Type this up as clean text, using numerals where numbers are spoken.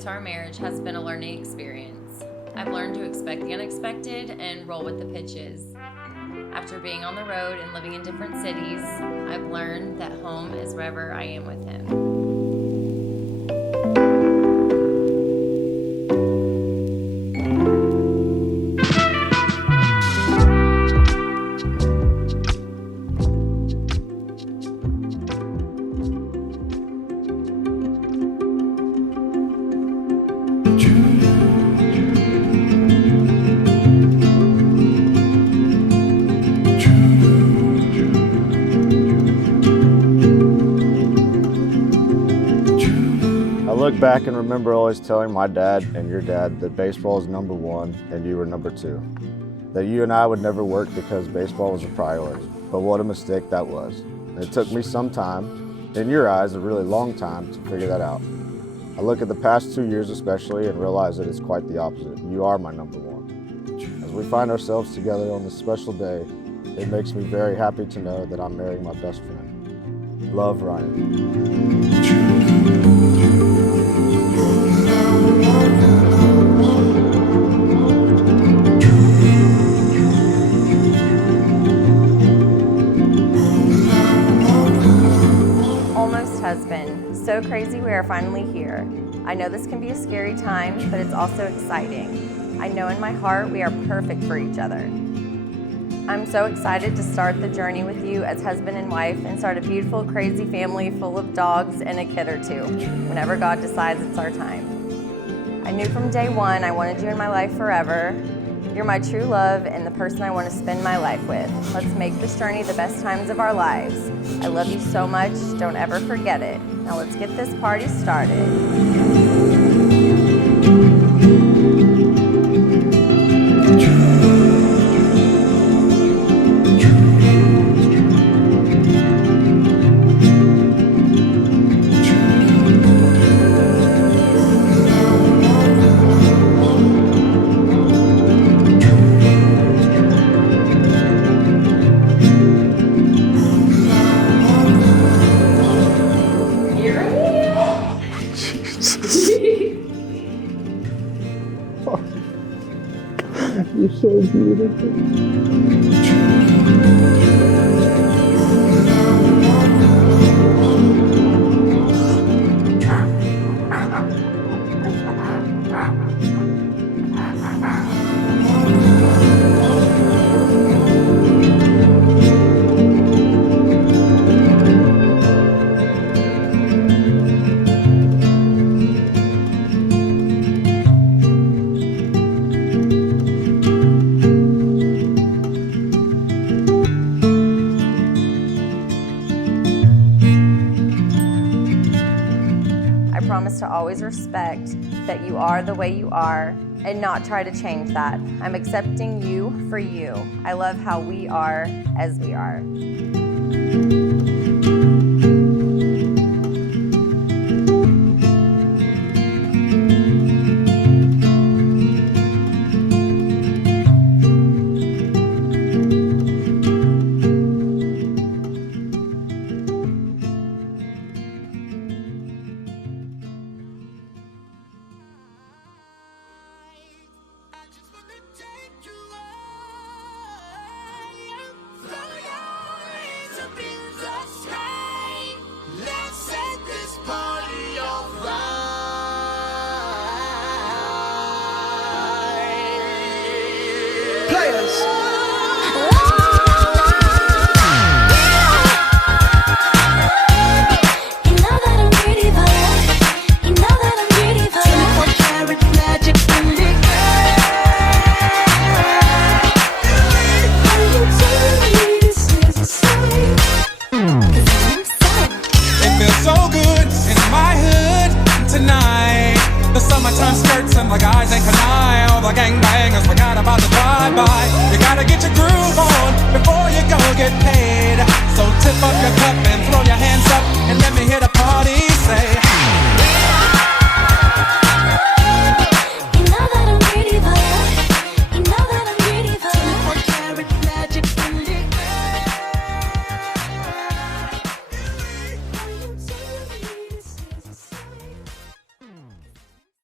led to our marriage has been a learning experience. I've learned to expect the unexpected and roll with the pitches. After being on the road and living in different cities, I've learned that home is wherever I am with him. I look back and remember always telling my dad and your dad that baseball is number one and you were number two. That you and I would never work because baseball was a priority. But what a mistake that was. And it took me some time, in your eyes a really long time, to figure that out. I look at the past 2 years especially and realize that it's quite the opposite. You are my number one. As we find ourselves together on this special day, it makes me very happy to know that I'm marrying my best friend. Love, Ryan. Almost husband. So crazy we are finally here. I know this can be a scary time, but it's also exciting. I know in my heart we are perfect for each other. I'm so excited to start the journey with you as husband and wife and start a beautiful, crazy family full of dogs and a kid or two, whenever God decides it's our time. I knew from day one I wanted you in my life forever. You're my true love and the person I want to spend my life with. Let's make this journey the best times of our lives. I love you so much, don't ever forget it. Now let's get this party started. You're so beautiful. I promise to always respect that you are the way you are and not try to change that. I'm accepting you for you. I love how we are as we are. Summertime skirts and the guys ain't canine. All the gangbangers forgot about the drive-by. You gotta get your groove on before you go get paid. So tip up your cup and throw your hands up.